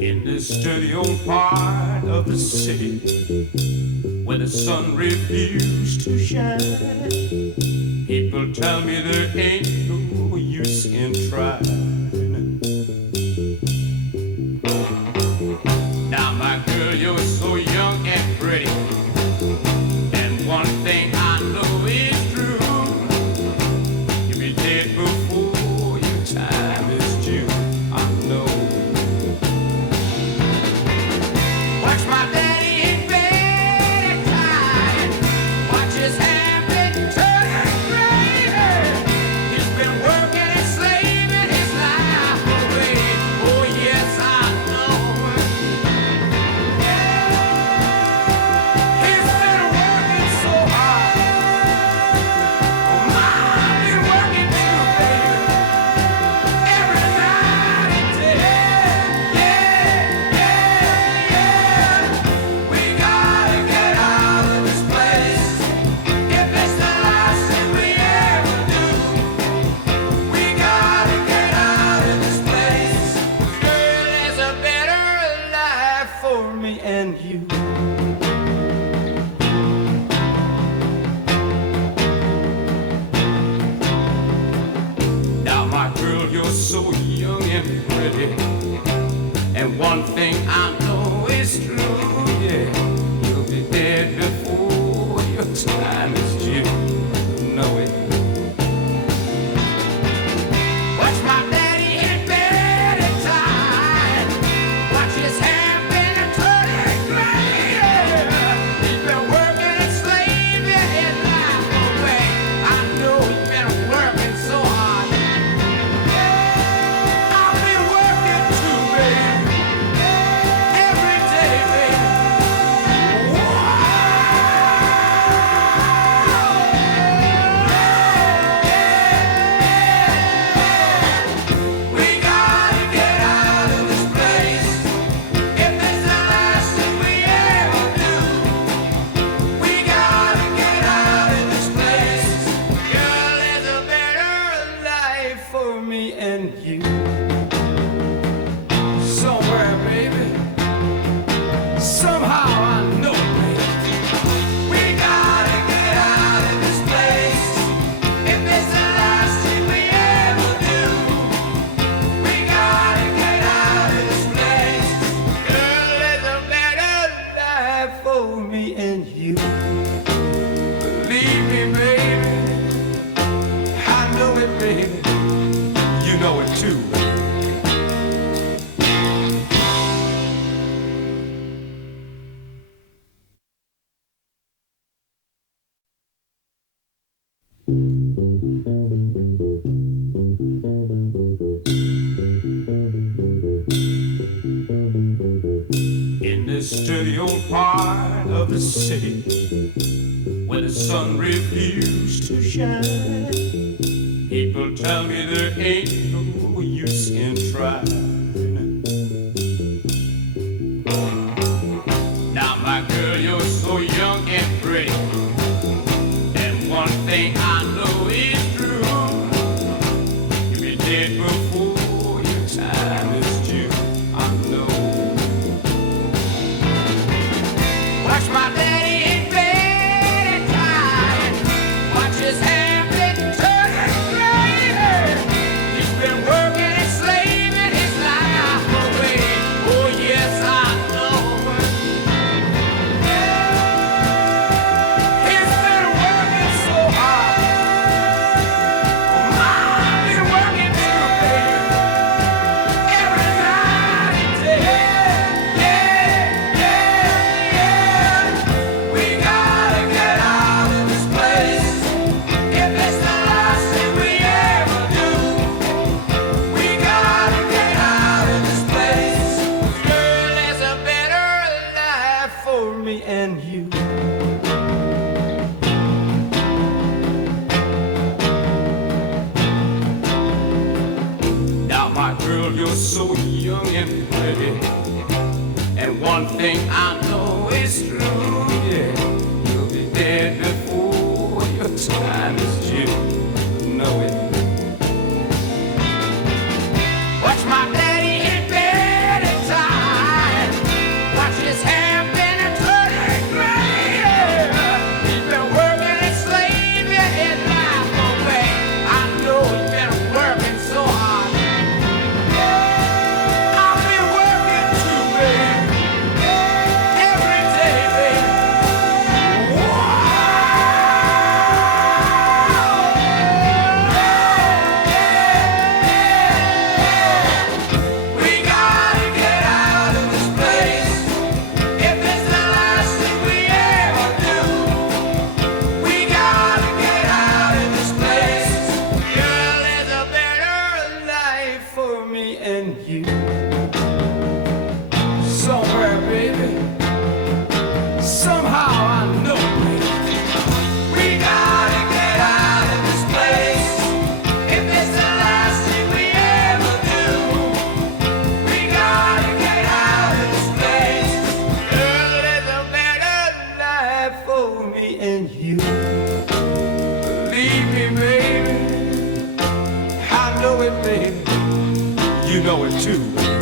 In this dirty old part of the city where the sun refused to shine, people tell me there ain't no use in trying. Now my girl, you're so young and pretty, and one thing I know is true, you'll be dead before your time is due. I know. Watch my daddy in bed at night, watch his hand been turning gray. He's been working and slaving his life away. Oh yes, I know. He's been working so hard. Oh my, I've been working too, baby. Every night and day. We gotta get out of this place. If it's the last thing we ever do, we gotta get out of this place. Girl, there's a better life for me and you. Now my girl, you're so young and pretty, and one thing I know is true, yeah, you'll be dead before your time is due. Know it. Watch my daddy in bed at time, watch his hand been turning gray. He's been working and slaving his life away. I know he's been working so hard. I've been working too, baby, every day, baby. We gotta get out of this place. If it's the last thing we ever do, we gotta get out of this place. Girl, there's a better life for me and you. Somewhere, baby. Somehow I know it, baby. We gotta get out of this place. If it's the last thing we ever do, we gotta get out of this place. Girl, there's a better life for me and you. Believe me, baby. I know it, baby. You know it too, baby. In this dirty old part of the city where the sun refused to shine, people tell me there ain't no use in trying. Now my girl, you're so young and pretty, and one thing I know is true, you'll be dead before your time is due. I know. Watch my daddy in bed at night, watch his hand been turning gray. He's been working and slaving his life away. Oh yes, I know. He's been working so hard. Oh my, I've been working too, baby. Every night and day. We gotta get out of this place. If it's the last thing we ever do, we gotta get out of this place. Girl, there's a better life for me and you. Now my girl, you're so young and pretty, and one thing I know is true, yeah, you'll be dead before your it, baby. You know it too, baby.